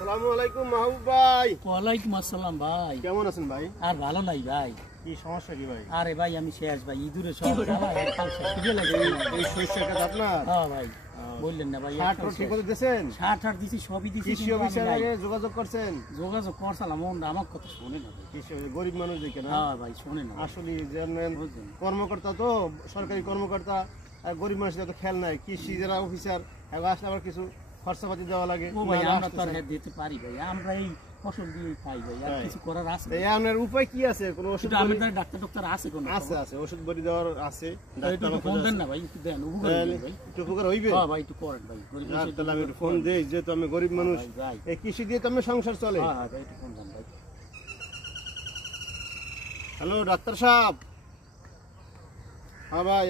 আসসালামু আলাইকুম মাহবুব ভাই। ওয়ালাইকুম আসসালাম ভাই। কেমন আছেন ভাই? আর ভালো নাই ভাই। কি সমস্যা কি ভাই? আরে ভাই আমি শেষ ভাই, ইঁদুরে সব এই শস্যের কাজ আপনার? হ্যাঁ ভাই বললেন না ভাই। সার ঠিক করে দিয়েছেন? সার দিছি, সবই দিছি। কৃষি অফিসারে যোগাযোগ করছেন? যোগাযোগ করছিলাম, আমার কথা শোনে না ভাই। কৃষি গরিব মানুষ দেখে না? হ্যাঁ ভাই শোনে না আসলে জানেন কর্মকর্তা তো সরকারি কর্মকর্তা, আর গরিব মানুষের তো খেয়াল নাই। কৃষি যারা অফিসার আসলে আবার কিছু খরচাপাতি দেওয়া লাগে। ও ভাই আমরা তো আর দিতে পারি ভাই, আমরা এই ফসল দিয়ে খাই ভাই, আর কিছু করার আছে? আপনার উপায় কি আছে? কোন ওষুধ ডাক্তার আছে? কোন আছে ওষুধ বড়ি দেওয়ার আছে? ফোন দেন না ভাই, একটু দেন একটু উপকার হইবে। হ্যাঁ ভাই একটু করেন ভাই। তাহলে আমি একটু ফোন দেই, যেহেতু আমি গরিব মানুষ, এই কৃষি দিয়ে তো আমার সংসার চলে। হ্যাঁ ভাই একটু ফোন দেন ভাই। হ্যালো ডাক্তার সাহেব। হ্যাঁ ভাই।